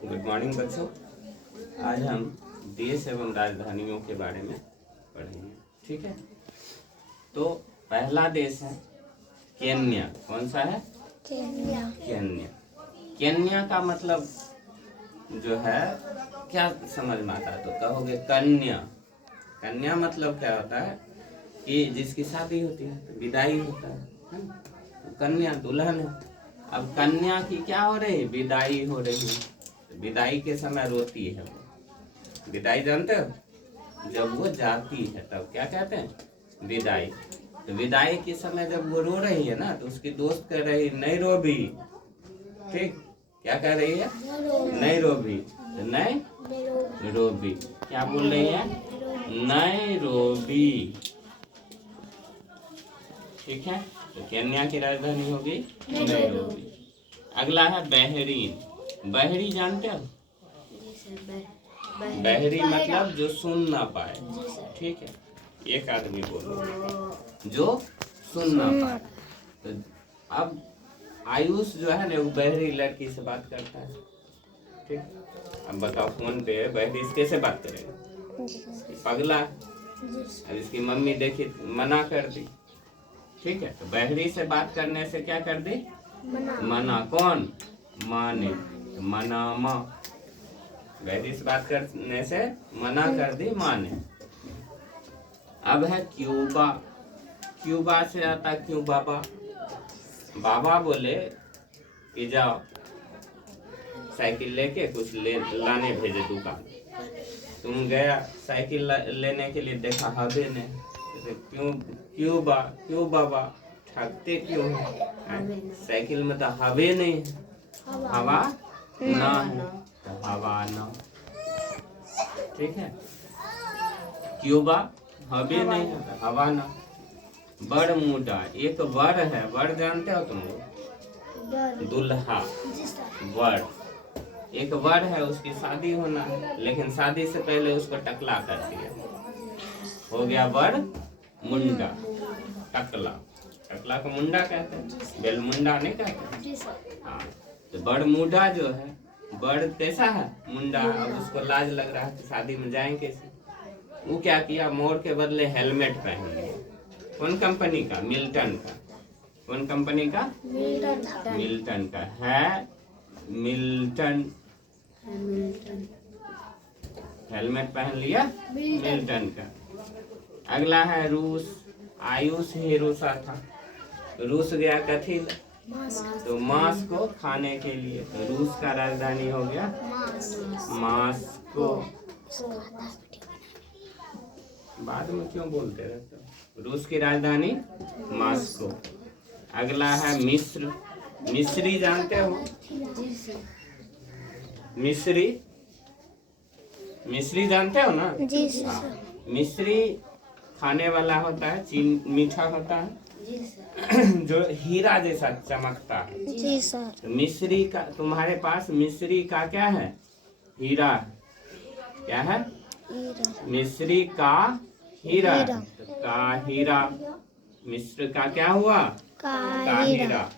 Good morning बच्चों। आज हम देश एवं राजधानियों के बारे में पढ़ेंगे। ठीक है, तो पहला देश है केन्या। कौन सा है? केन्या। केन्या। केन्या का मतलब जो है क्या समझ में आता है? तो कहोगे कन्या। कन्या मतलब क्या होता है कि जिसकी शादी होती है तो विदाई होता है ना? तो कन्या दुल्हन है। अब कन्या की क्या हो रही? विदाई हो रही है। तो विदाई के समय रोती है वो। विदाई जानते हो? जब वो जाती है तब क्या कहते हैं? विदाई। तो विदाई के समय जब वो रो रही है ना, तो उसकी दोस्त कह रही है नहीं रो भी। ठीक, क्या कह रही है? नहीं रो भी। तो नहीं रो भी क्या बोल रही है? नहीं रो भी। ठीक है, तो केन्या की राजधानी होगी नैरोबी। अगला है बहरीन। बहरी जानते हो? बहरी मतलब जो सुन ना पाए। ठीक है, एक आदमी बोलो जो सुन ना पाए। तो अब आयुष जो है ना वो बहरी लड़की से बात करता है। ठीक, अब बताओ फोन पे बहरी से कैसे बात करेगा? पगला। अब इसकी मम्मी देखी मना कर दी। ठीक है, तो बहरी से बात करने से क्या कर दी? मना। कौन? माँ ने। मना माँ। बहरी से बात करने से मना कर दी माँ ने। अब है क्यूबा। क्यूबा से आता क्यों बाबा। बाबा बोले कि जाओ साइकिल लेके कुछ लाने भेजे दुकान। तुम गया साइकिल लेने के लिए, देखा हवे ने। क्यों क्यों बाबा ठगते क्यों हैं? साइकिल में तो हवे नहीं है, हवा ना है तो हवा ना। ठीक है, क्यूबा हवे नहीं है तो हवा ना। बरमूडा एक वर है। वर जानते हो तुम लोग? दुल्हा। वर एक वर है, उसकी शादी होना है, लेकिन शादी से पहले उसको टकला कर दिया। हो गया वर मुंडा। टकला। टकला को मुंडा कहते हैं, बेलमुंडा नहीं कहते। हाँ, तो बरमूडा जो है, बड़ कैसा है? मुंडा। अब उसको लाज लग रहा है कि शादी में जाएं कैसे। वो क्या किया? मोर के बदले हेलमेट पहन लिया। कौन कंपनी का? मिल्टन का। कौन कंपनी का? मिल्टन का है। मिल्टन हेलमेट पहन लिया मिल्टन का। अगला है रूस। आयुष ही रूसा था। रूस गया कथी? तो मांस को खाने के लिए। तो रूस का राजधानी हो गया मॉस्को। बाद में क्यों बोलते रहते हो? रूस की राजधानी मॉस्को। अगला है मिस्र। मिस्री जानते हो? मिस्री। मिस्री जानते हो ना? जी सर। हाँ, मिस्री खाने वाला होता है, चीन मीठा होता है जो हीरा जैसा चमकता है। जी सर। तो मिस्री का तुम्हारे पास मिस्री का क्या है? हीरा। क्या है? मिस्री का हीरा। तो का हीरा। मिस्र का क्या हुआ? का हीरा।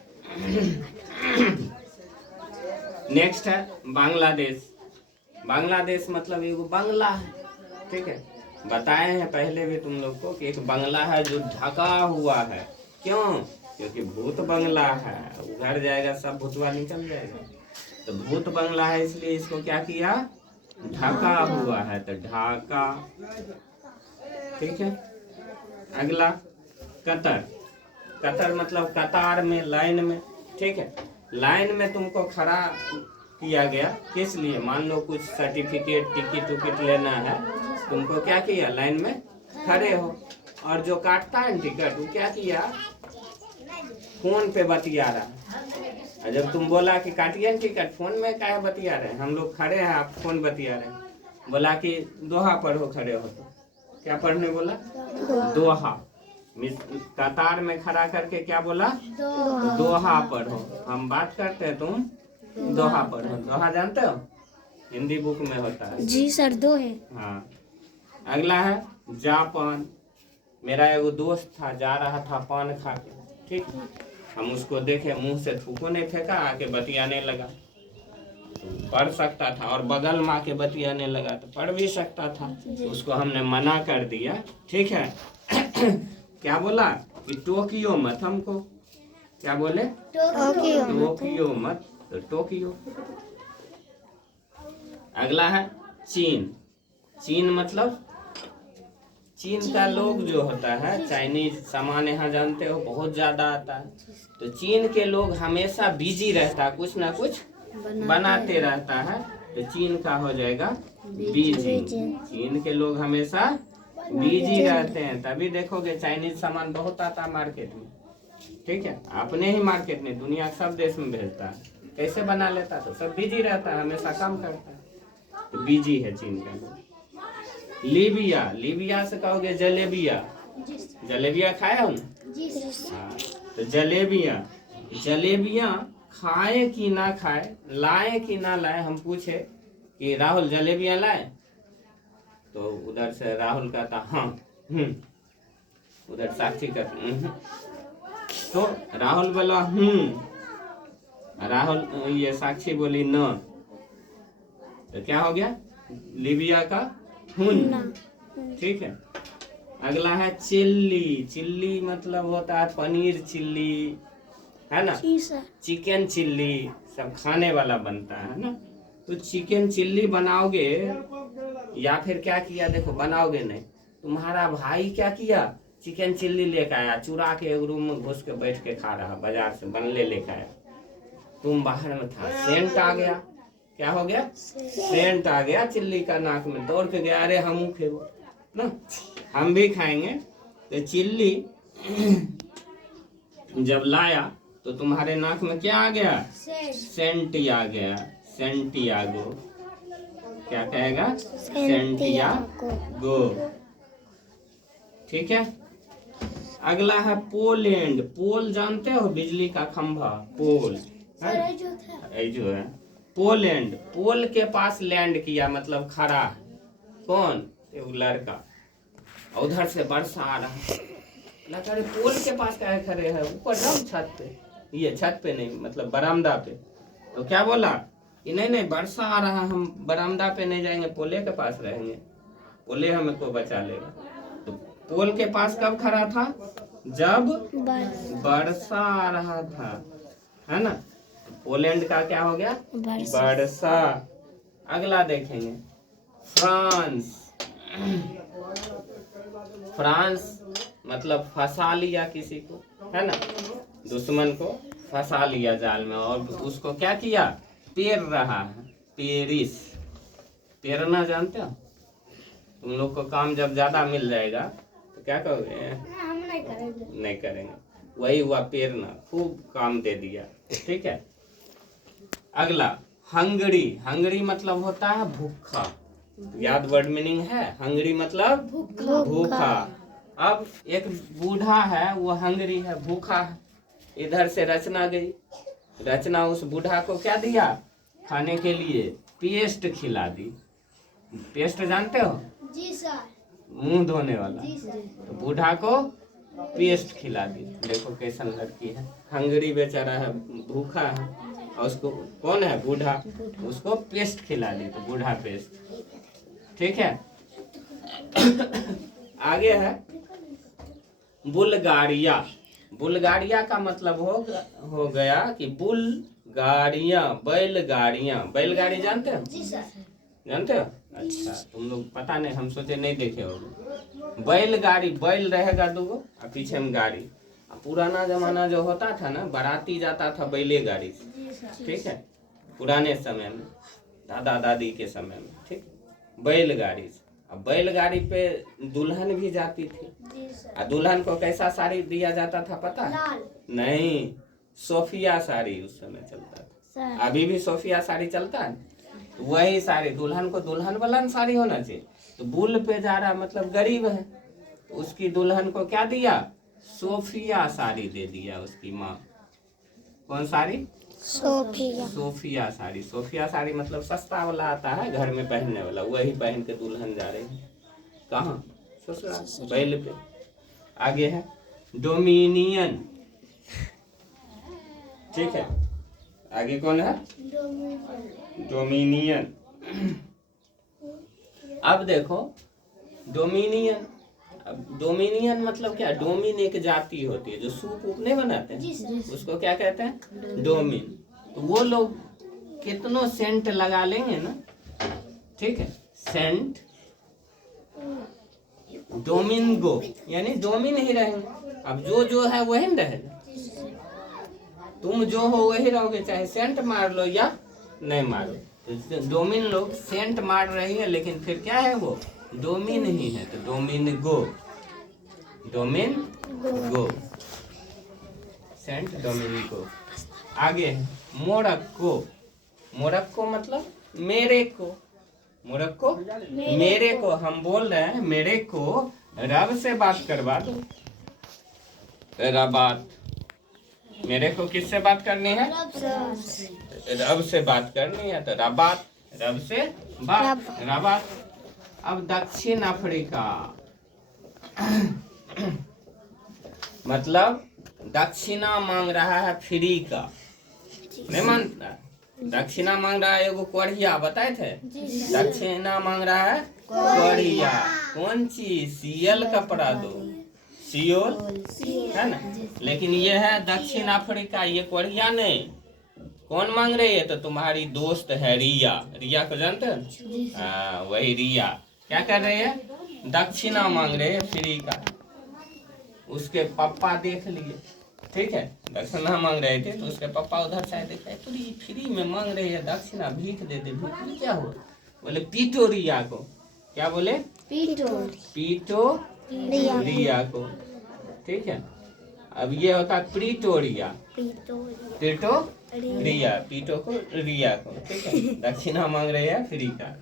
नेक्स्ट है बांग्लादेश। बांग्लादेश मतलब एक बंगला है। ठीक है, बताए हैं पहले भी तुम लोग को कि एक बंगला है जो ढका हुआ है। क्यों? क्योंकि भूत बंगला है, उधर जाएगा सब भूतवा निकल जाएगा। तो भूत बंगला है इसलिए इसको क्या किया? ढका हुआ है, तो ढाका। ठीक है, अगला कतर। कतर मतलब कतार में, लाइन में। ठीक है, लाइन में तुमको खड़ा किया गया किस लिए? मान लो कुछ सर्टिफिकेट टिकट उकिट लेना है, तुमको क्या किया? लाइन में खड़े हो। और जो काटता है टिकट वो क्या किया? फोन पे बतिया रहा है। और जब तुम बोला कि काटिए टिकट, फोन में क्या बतिया रहे हैं? हम लोग खड़े हैं, आप फोन बतिया रहे हैं। बोला कि दोहा पढ़ो, खड़े हो तो क्या पढ़ने बोला? दोहा। कतार में खड़ा करके क्या बोला? दोहा पढ़ो। हम बात करते हैं, तुम दोहा पढ़ो। दोहा जानते हो? हिंदी बुक में होता है। जी सर, दो है। हाँ, अगला है जापान। मेरा एगो दोस्त था, जा रहा था पान खा के। ठीक, हम उसको देखे, मुंह से थूको नहीं फेंका, आके बतियाने लगा। तो पढ़ सकता था, और बगल माँ के बतियाने लगा तो पढ़ भी सकता था, उसको हमने मना कर दिया। ठीक है। क्या बोला कि टोकियो मत, हमको क्या बोले, टोकियो मत, तो टोकियो। अगला है चीन। चीन मतलब चीन का लोग जो होता है, चाइनीज सामान यहाँ जानते हो बहुत ज्यादा आता है, तो चीन के लोग हमेशा बिजी रहता है, कुछ ना कुछ बनाते रहता है, तो चीन का हो जाएगा बीजिंग। चीन के लोग हमेशा बिजी रहते हैं, तभी देखोगे चाइनीज सामान बहुत आता है मार्केट में। ठीक है, अपने ही मार्केट में, दुनिया सब देश में भेजता है, कैसे बना लेता है, तो सब बिजी रहता है, हमेशा काम करता है, तो बिजी है चीन का लोग। लीबिया, लीबिया से कहोगे जलेबिया, जलेबिया खाए हो ना? हाँ, तो जलेबिया, जलेबिया खाए कि ना खाए, लाए कि ना लाए, हम पूछे कि राहुल जलेबिया लाए, तो उधर से राहुल कहता हाँ, उधर साक्षी कहती तो राहुल बोला राहुल, ये साक्षी बोली न, तो क्या हो गया, लीबिया का हुन। ठीक है। अगला है चिल्ली। चिल्ली मतलब होता है पनीर चिल्ली, है ना, चिकन चिल्ली, सब खाने वाला बनता है ना। तो चिकन चिल्ली बनाओगे, या फिर क्या किया, देखो बनाओगे नहीं, तुम्हारा भाई क्या किया, चिकन चिल्ली लेकर आया, चुरा के एक रूम में घुस के बैठ के खा रहा, बाजार से बनले लेकर आया, तुम बाहर में था, सेंट आ गया, क्या हो गया, सेंट आ गया चिल्ली का, नाक में दौड़ के गया, अरे हम खेबो ना, हम भी खाएंगे। तो चिल्ली जब लाया तो तुम्हारे नाक में क्या आ गया, सेंटी आ गया, सेंटियागो, क्या कहेगा, सेंटियागो। ठीक है। अगला है पोलैंड। पोल जानते हो, बिजली का खंभा, पोल है जो है। पोलैंड, पोल के पास लैंड किया, मतलब खड़ा, कौन, एक लड़का, उधर से वर्षा आ रहा है, लगा अरे पोल के पास क्या खड़े हैं, ऊपर जाओ छत पे, ये छत पे नहीं मतलब बरामदा पे, तो क्या बोला कि नहीं नहीं वर्षा आ रहा, हम बरामदा पे नहीं जाएंगे, पोले के पास रहेंगे, पोले हमें को बचा लेगा। तो पोल के पास कब खड़ा था, जब वर्षा आ रहा था, है ना। पोलैंड का क्या हो गया, वर्षा। अगला देखेंगे फ्रांस। फ्रांस मतलब फंसा लिया किसी को, है ना, दुश्मन को फंसा लिया जाल में, और उसको क्या किया, पेर रहा है, पेरिस। पेरना जानते हो, तुम लोग को काम जब ज्यादा मिल जाएगा तो क्या करोगे, हम नहीं करेंगे, वही हुआ पेरना, खूब काम दे दिया। ठीक है। अगला हंगरी। हंगरी मतलब होता है भूखा, याद वर्ड मीनिंग है, हंगरी मतलब भूखा। अब एक बूढ़ा है, वो हंगरी है, भूखा है, इधर से रचना गई, रचना उस बूढ़ा को क्या दिया, खाने के लिए पेस्ट खिला दी। पेस्ट जानते हो, जी सर, मुंह धोने वाला, तो बूढ़ा को पेस्ट खिला दी। देखो कैसन लड़की है, हंगरी बेचारा है, भूखा है, और उसको कौन है, बूढ़ा, उसको पेस्ट खिला दी, तो बूढ़ा पेस्ट। ठीक है। आगे है बुल्गारिया। बुल्गारिया का मतलब हो गया कि बुल्गारियां, बैलगाड़ियां। बैलगाड़ी जानते हो, जी सर, जानते हो, अच्छा, तुम लोग पता नहीं, हम सोचे नहीं देखे होगे। बैलगाड़ी, बैल रहेगा दूगो और पीछे में गाड़ी। पुराना जमाना जो होता था ना, बाराती जाता था बैले गाड़ी से, ठीक है, पुराने समय में, दादा दादी के समय में, ठीक, बैलगाड़ी से। अब बैलगाड़ी पे दुल्हन भी जाती थी, और दुल्हन को कैसा साड़ी दिया जाता था पता है, नहीं, सोफिया साड़ी उस समय चलता था, अभी भी सोफिया साड़ी चलता है, तो वही साड़ी, दुल्हन को दुल्हन वाला साड़ी होना चाहिए। तो बुल पे जा रहा मतलब गरीब है, तो उसकी दुल्हन को क्या दिया, सोफिया साड़ी दे दिया उसकी माँ। कौन sari, Sofia. Sofia sari. Sofia sari मतलब सस्ता वाला आता है, घर में पहनने वाला, वही पहन के दुल्हन जा रही है, कहाँ, ससुराल, बैल पे। आगे है डोमिनियन। ठीक है। आगे कौन है? डोमिनियन। अब देखो डोमिनियन, अब डोमिनियन मतलब क्या? डोमिन एक जाति होती है जो सूप ऊप नहीं बनाते हैं, उसको क्या कहते हैं? डोमिन। तो वो लोग कितनों सेंट लगा लेंगे ना, ठीक है, सेंट डोमिंगो, यानी डोमिन ही रहेंगे। अब जो है वही न रहेगा, तुम जो हो वही रहोगे, चाहे सेंट मार लो या नहीं मारो। तो डोमिन लोग सेंट मार रही है लेकिन फिर क्या है? वो डोमिन ही है, तो डोमिन गो, डोमिन गो, सेंट डोमिनिको। आगे है मोरक्को। मोरक्को मतलब मेरे को, मोरक्को मेरे को, हम बोल रहे हैं मेरे को रब से बात करवा दो। रबात, मेरे को किससे बात करनी है? रब से बात करनी है, तो रबात, रब से बात, रबात। अब दक्षिण अफ्रीका मतलब दक्षिणा मांग रहा है फ्री का, नहीं मानता? दक्षिणा मांग रहा है एगो कोढ़िया, बताए थे? दक्षिणा मांग रहा है कोढ़िया। कौन चीज? सियल कपड़ा दो, सियोल है ना। लेकिन ये है दक्षिण अफ्रीका, ये कोढ़िया नहीं। कौन मांग रही है? तो तुम्हारी दोस्त है रिया। रिया को जानते हैं? हाँ, वही रिया क्या कर रही है? दक्षिणा मांग रहे है फ्री का। उसके पापा देख लिए, ठीक है, दक्षिणा मांग रहे थे तो उसके पापा उधर से देखे, तो फ्री में मांग रही है दक्षिणा, भीख दे दे। भीख क्या हो? बोले पीटो रिया को। क्या बोले? पीटो रिया को, ठीक है। अब ये होता है प्रीटोरिया, पीटो रिया, पीटो को रिया को, ठीक है। दक्षिणा मांग रहे हैं फ्री का।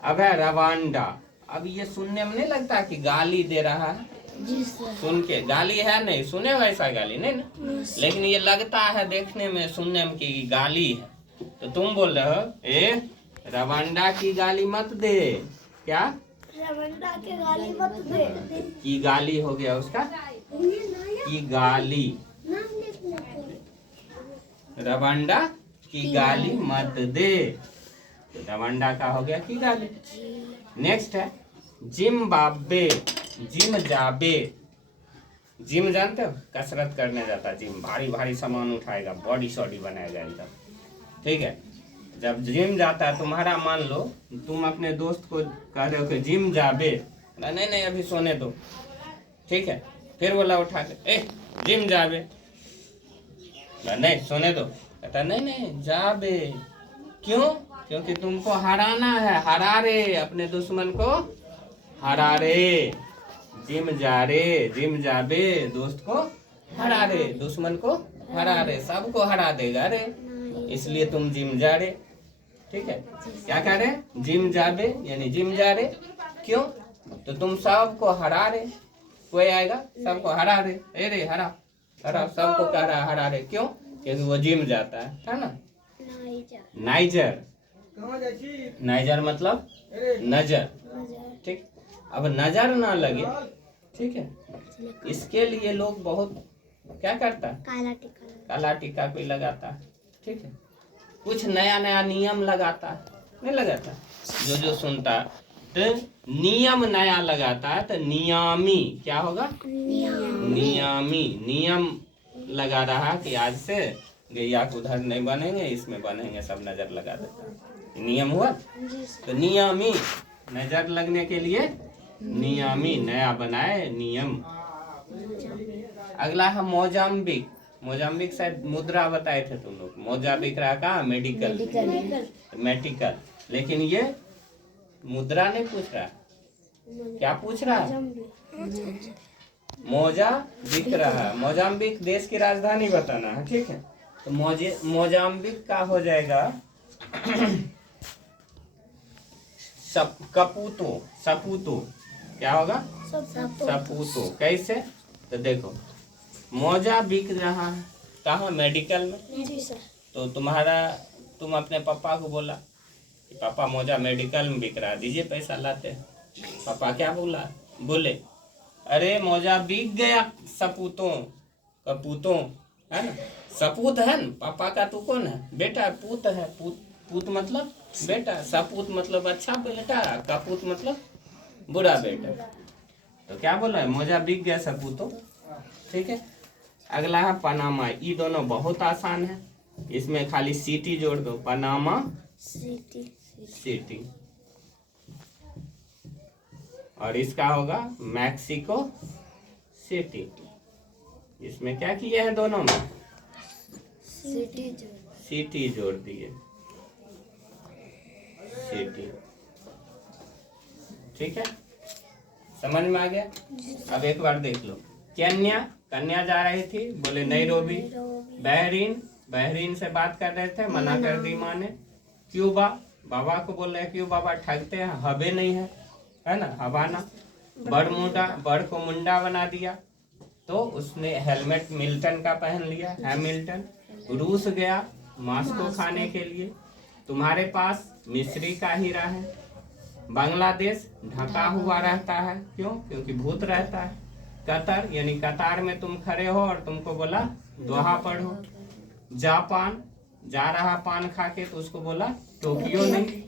अब है रवांडा। अब ये सुनने में नहीं लगता कि गाली दे रहा है? सुन के गाली है नहीं, सुने वैसा गाली नहीं ना, लेकिन ये लगता है देखने में, सुनने में कि गाली है। तो तुम बोल रहे हो ए रवांडा की गाली मत दे। क्या? रवांडा की गाली मत दे। की गाली हो गया उसका, की गाली, रवांडा की गाली मत दे। रवांडा का हो गया की गाली। नेक्स्ट है जिम्बाब्वे। जिम जाबे, जिम जानते हो? कसरत करने जाता है जिम, भारी भारी सामान उठाएगा, बॉडी शॉडी बनाएगा एकदम, ठीक है। जब जिम जाता है, तुम्हारा मान लो तुम अपने दोस्त को कह रहे हो कि जिम जाबे, नहीं नहीं अभी सोने दो, ठीक है। फिर बोला उठा के ए जिम जाबे, नहीं सोने दो, कहता नहीं नहीं जाबे। क्यों? क्योंकि तुमको हराना है, हरा रे अपने दुश्मन को, हरा रे। जिम जा रे, जिम जाबे, दोस्त को हरा रे, दुश्मन को हरा रे, सबको हरा देगा रे, इसलिए तुम जिम जा रे, ठीक है। क्या कह रहे? जिम जाबे यानी जिम जा रे। क्यों? तो तुम सबको हरा रे, कोई आएगा सबको हरा रे, ए रे हरा, हरा, सबको कह रहा हरा रे। क्यों? क्योंकि वो जिम जाता है ना। नाइजर, नाइजर मतलब नजर, ठीक। अब नजर ना लगे, ठीक है, इसके लिए लोग बहुत क्या करता है? काला टीका कोई लगाता है, ठीक है। कुछ नया नया नियम लगाता है, नहीं लगाता? जो सुनता है तो नियम नया लगाता है, तो नियामी क्या होगा? नियामी, नियम लगा रहा कि आज से गैया को उधर नहीं बनेंगे, इसमें बनेंगे, सब नजर लगा देता है। नियम हुआ। तो नियामी, नजर लगने के लिए नियामी, नया बनाए नियम। अगला है मोजाम्बिक। मोजाम्बिक शायद मुद्रा बताए थे तुम लोग। मोजाम्बिक रहा कहाँ? मेडिकल, मेडिकल, लेकिन ये मुद्रा नहीं पूछ रहा। क्या पूछ रहा है? मोजा बिक रहा है। मोजाम्बिक देश की राजधानी बताना है, ठीक है। तो मोजाम्बिक का हो जाएगा कपूतो, सपूतो। क्या होगा? सपूतो। कैसे? तो देखो मोजा बिक रहा है कहाँ? मेडिकल में। जी सर। तो तुम अपने पापा को बोला कि पापा मोजा मेडिकल में बिक रहा है, दीजिए पैसा, लाते हैं। पापा क्या बोले अरे मोजा बिक गया सपूतों, कपूतों, है ना, सपूत है न, पापा का तू कौन है? बेटा। पूत है, पूत मतलब बेटा, सपूत मतलब अच्छा बेटा, कपूत मतलब बुरा बेटा। तो क्या बोल रहा है? मोजा बिक गया सपूतो। ठीक है। अगला है पनामा। ये दोनों बहुत आसान है, इसमें खाली सिटी जोड़ दो। Panama city. और इसका होगा मैक्सिको सिटी। इसमें क्या किए हैं? दोनों में सिटी जोड़ दिए। सिटी। ठीक है, समझ में आ गया? अब एक बार देख लो। कन्या जा रही थी, बोले नैरोबी। बहरीन से बात कर रहे थे, मना कर दी माँ ने। क्यूबा, बाबा को बोल रहे क्यों बाबा ठगते हैं, हबे नहीं है ना, हवाना। बड़ को मुंडा बना दिया, तो उसने हेलमेट मिल्टन का पहन लिया, हैमिल्टन। रूस गया मास्को खाने के लिए। तुम्हारे पास मिस्री का हीरा है। बांग्लादेश ढका हुआ रहता है, क्यों? क्योंकि भूत रहता है। कतर यानी कतार में तुम खड़े हो और तुमको बोला दोहा पढ़ो। जापान जा रहा पान खा के, तो उसको बोला टोक्यो नहीं।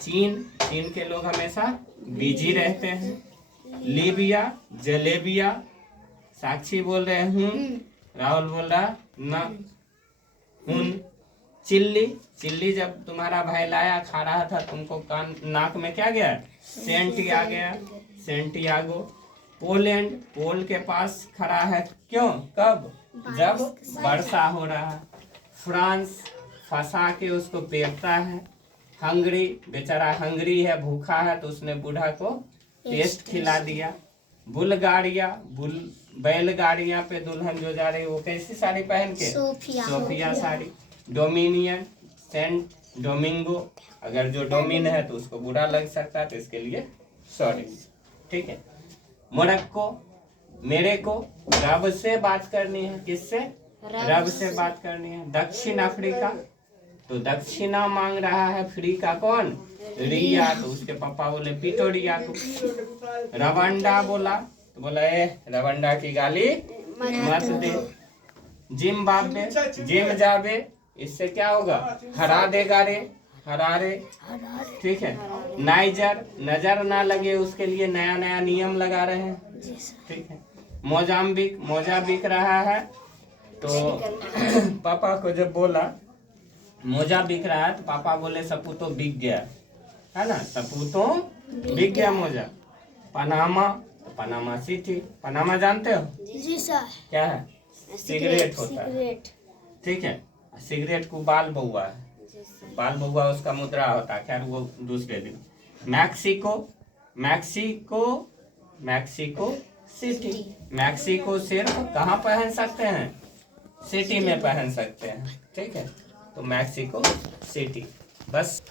चीन के लोग हमेशा बिजी रहते हैं। लीबिया जलेबिया। साक्षी बोल रहे हूँ, राहुल बोल रहा ना हूँ। चिल्ली जब तुम्हारा भाई लाया खा रहा था, तुमको कान नाक में क्या गया? सेंट आ गया, सेंटियागो। पोलैंड पोल के पास खड़ा है, क्यों? कब? जब वर्षा हो रहा है। फ्रांस फंसा के उसको पेटता है। हंगरी बेचारा हंगरी है, भूखा है, तो उसने बूढ़ा को पेस्ट खिला दिया। बुल्गारिया बैलगाड़ियां पे दुल्हन जो जा रही है, वो कैसी साड़ी पहन के? Sofia sari. Dominion Saint Domingo. अगर जो डोमिन है तो उसको बुरा लग सकता है, तो इसके लिए सॉरी। ठीक है। मोरक्को, मेरे को रब से बात करनी है। किससे? रब से बात करनी है। दक्षिण अफ्रीका, तो दक्षिणा मांग रहा है, फ्री का कौन? रिया, तो उसके पापा बोले पीटो रिया को। रवांडा बोला, तो बोला रवांडा की गाली मत दे। जिम्बाब्वे, इससे क्या होगा? हरा देगा रे, हरा रे। ठीक है। नाइजर, नजर ना लगे उसके लिए नया नियम लगा रहे हैं। ठीक है। मोजा बिक रहा है, तो पापा को जब बोला मोजा बिक रहा है, तो पापा बोले सपूतो बिक गया, है ना, सपूतो बिक गया मोजा। Panama city. पनामा जानते हो? जी सर। क्या है? सिगरेट होता है। ठीक है। सिगरेट को बाल बउआ है, बाल बउआ उसका मुद्रा होता है। खैर वो दूसरे दिन। Mexico city. मैक्सिको सिर्फ कहाँ पहन सकते हैं? सिटी में पहन सकते हैं। ठीक है, तो मैक्सिको सिटी। बस